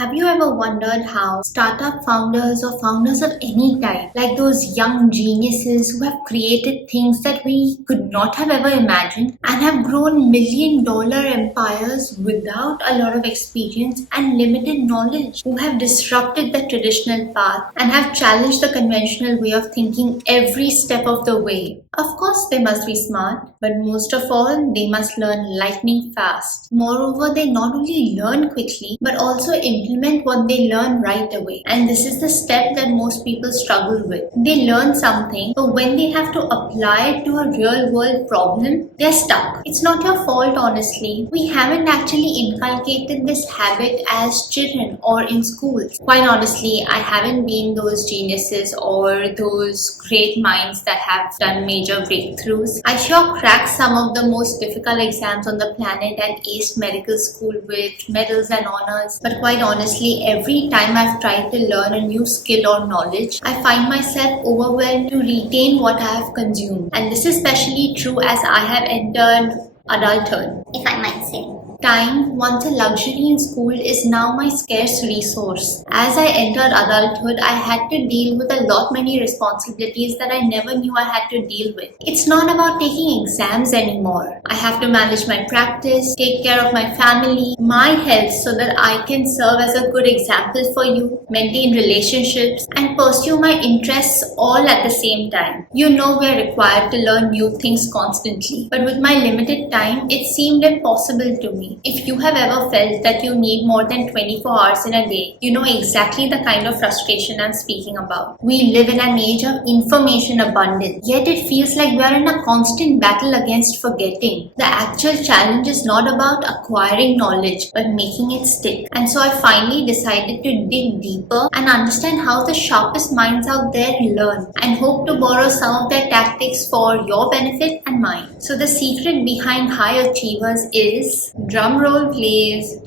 Have you ever wondered how startup founders or founders of any type, like those young geniuses who have created things that we could not have ever imagined and have grown million-dollar empires without a lot of experience and limited knowledge, who have disrupted the traditional path and have challenged the conventional way of thinking every step of the way? Of course, they must be smart, but most of all, they must learn lightning fast. Moreover, they not only learn quickly, but also implement what they learn right away. And this is the step that most people struggle with. They learn something, but when they have to apply it to a real world problem, they're stuck. It's not your fault, honestly. We haven't actually inculcated this habit as children or in schools. Quite honestly, I haven't been those geniuses or those great minds that have done major breakthroughs. I sure cracked some of the most difficult exams on the planet and aced medical school with medals and honors. But quite honestly, every time I've tried to learn a new skill or knowledge, I find myself overwhelmed to retain what I have consumed. And this is especially true as I have entered adulthood, if I might say. Time, once a luxury in school, is now my scarce resource. As I entered adulthood, I had to deal with a lot many responsibilities that I never knew I had to deal with. It's not about taking exams anymore. I have to manage my practice, take care of my family, my health so that I can serve as a good example for you, maintain relationships, and pursue my interests all at the same time. You know we're required to learn new things constantly, but with my limited time, it seemed impossible to me. If you have ever felt that you need more than 24 hours in a day, you know exactly the kind of frustration I'm speaking about. We live in an age of information abundance, yet it feels like we are in a constant battle against forgetting. The actual challenge is not about acquiring knowledge, but making it stick. And so I finally decided to dig deeper and understand how the sharpest minds out there learn, and hope to borrow some of their tactics for your benefit and mine. So the secret behind high achievers is, drum roll please,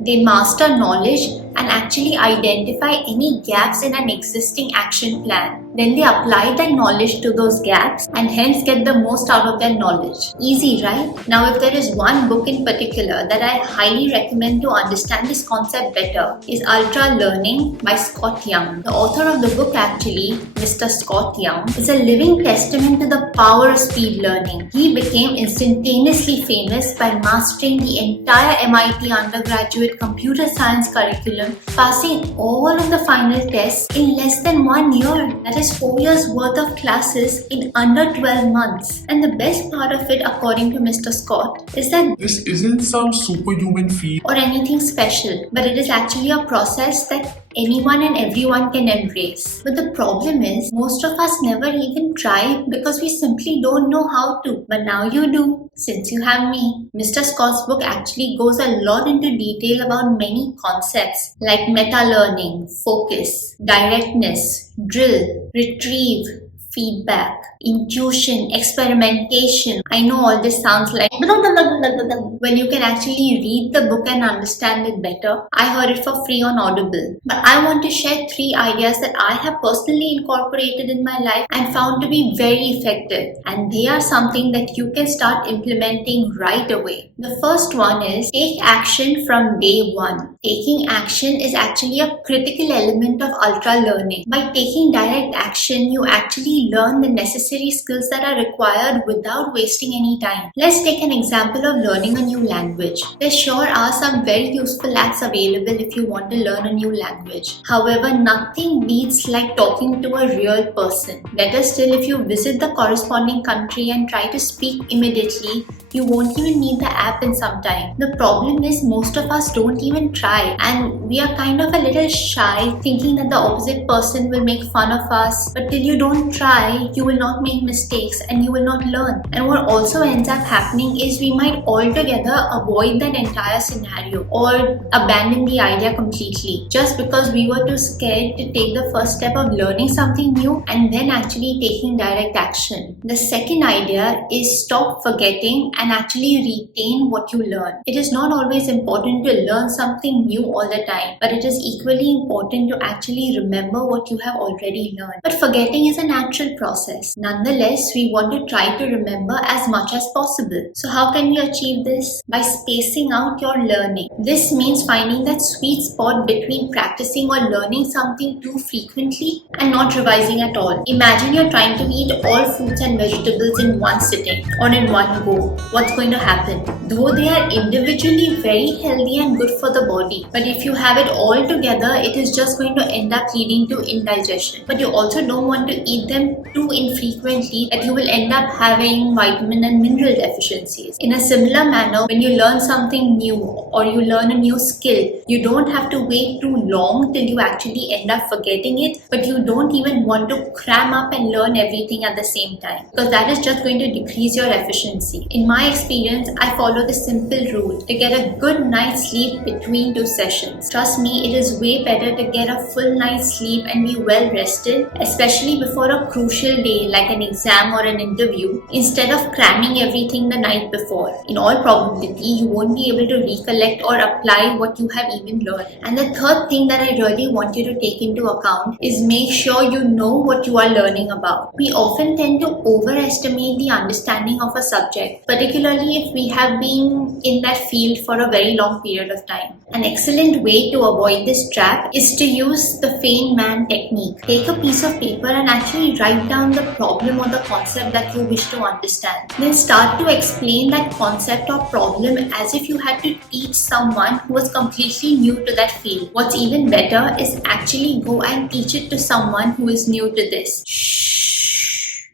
they master knowledge and actually identify any gaps in an existing action plan. Then they apply that knowledge to those gaps and hence get the most out of their knowledge. Easy, right? Now, if there is one book in particular that I highly recommend to understand this concept better, is Ultra Learning by Scott Young. The author of the book, actually, Mr. Scott Young, is a living testament to the power of speed learning. He became instantaneously famous by mastering the entire MIT undergraduate computer science curriculum, passing all of the final tests in less than 1 year. That is 4 years worth of classes in under 12 months. And the best part of it, according to Mr. Scott, is that this isn't some superhuman feat or anything special, but it is actually a process that anyone and everyone can embrace. But the problem is, most of us never even try because we simply don't know how to. But now you do, since you have me. Mr. Scott's book actually goes a lot into detail about many concepts like meta-learning, focus, directness, drill, retrieve, feedback, intuition, experimentation. I know all this sounds like when you can actually read the book and understand it better. I heard it for free on Audible. But I want to share 3 ideas that I have personally incorporated in my life and found to be very effective. And they are something that you can start implementing right away. The first one is take action from day one. Taking action is actually a critical element of ultra learning. By taking direct action, you actually learn the necessary skills that are required without wasting any time. Let's take an example of learning a new language. There sure are some very useful apps available if you want to learn a new language. However, nothing beats like talking to a real person. Better still, if you visit the corresponding country and try to speak immediately, you won't even need the app in some time. The problem is most of us don't even try, and we are kind of a little shy, thinking that the opposite person will make fun of us. But till you don't try, you will not make mistakes and you will not learn. And what also ends up happening is we might altogether avoid that entire scenario or abandon the idea completely just because we were too scared to take the first step of learning something new and then actually taking direct action. The second idea is stop forgetting and actually retain what you learn. It is not always important to learn something new all the time, but it is equally important to actually remember what you have already learned. But forgetting is a natural process. Nonetheless, we want to try to remember as much as possible. So how can we achieve this? By spacing out your learning. This means finding that sweet spot between practicing or learning something too frequently and not revising at all. Imagine you're trying to eat all fruits and vegetables in one sitting or in one go. What's going to happen? Though they are individually very healthy and good for the body, but if you have it all together, it is just going to end up leading to indigestion. But you also don't want to eat them too infrequently that you will end up having vitamin and mineral deficiencies. In a similar manner, when you learn something new or you learn a new skill, you don't have to wait too long till you actually end up forgetting it, but you don't even want to cram up and learn everything at the same time, because that is just going to decrease your efficiency. In my experience, I follow the simple rule to get a good night's sleep between two sessions. Trust me, it is way better to get a full night's sleep and be well rested, especially before a crucial day like an exam or an interview, instead of cramming everything the night before. In all probability, you won't be able to recollect or apply what you have even learned. And the third thing that I really want you to take into account is make sure you know what you are learning about. We often tend to overestimate the understanding of a subject, particularly if we have been in that field for a very long period of time. An excellent way to avoid this trap is to use the Feynman technique. Take a piece of paper and actually write down the problem or the concept that you wish to understand. Then start to explain that concept or problem as if you had to teach someone who was completely new to that field. What's even better is actually go and teach it to someone who is new to this. Shh.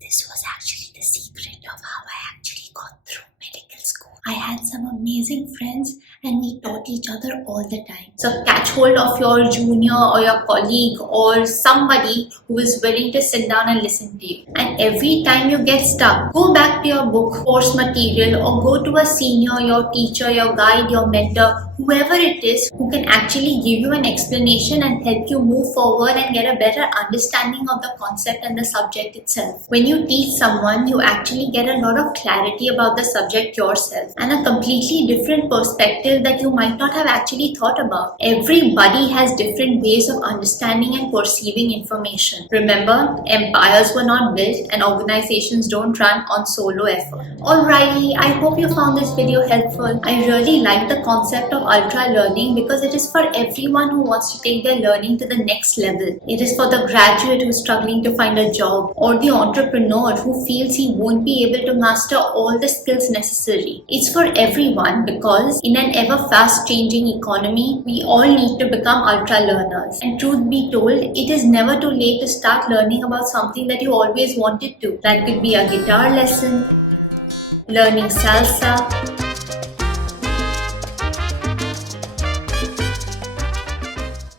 This was actually the secret of how I actually got through medical school. I had some amazing friends and we taught each other all the time. So catch hold of your junior or your colleague or somebody who is willing to sit down and listen to you. And every time you get stuck, go back to your book, course material, or go to a senior, your teacher, your guide, your mentor, whoever it is who can actually give you an explanation and help you move forward and get a better understanding of the concept and the subject itself. When you teach someone, you actually get a lot of clarity about the subject yourself and a completely different perspective that you might not have actually thought about. Everybody has different ways of understanding and perceiving information. Remember, empires were not built and organizations don't run on solo effort. Alrighty, I hope you found this video helpful. I really like the concept of ultra learning because it is for everyone who wants to take their learning to the next level. It is for the graduate who is struggling to find a job or the entrepreneur who feels he won't be able to master all the skills necessary. It's for everyone because in an ever fast changing economy, we all need to become ultra learners. And truth be told, it is never too late to start learning about something that you always wanted to. That could be a guitar lesson, learning salsa,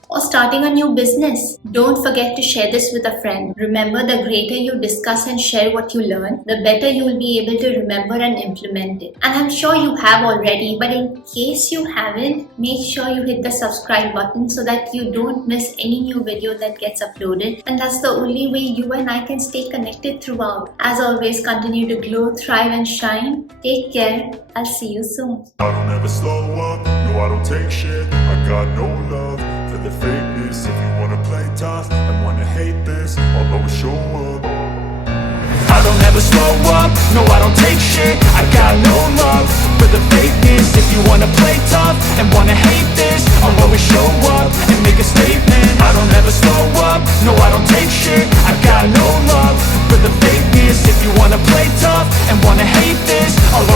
or starting a new business. Don't forget to share this with a friend. Remember, the greater you discuss and share what you learn, the better you will be able to remember and implement it. And I'm sure you have already, but in case you haven't, make sure you hit the subscribe button so that you don't miss any new video that gets uploaded. And that's the only way you and I can stay connected throughout. As always, continue to glow, thrive and shine. Take care. I'll see you soon. I don't ever slow up, no I don't take shit. I got no love for the fakeness. If you wanna play tough and wanna hate this, I'll always show up. I don't ever slow up, no I don't take shit. I got no love for the fakeness. If you wanna play tough and wanna hate this, I'll always show up and make a statement. I don't ever slow up, no I don't take shit. I got no love for the fakeness. If you wanna play tough and wanna hate this, I'll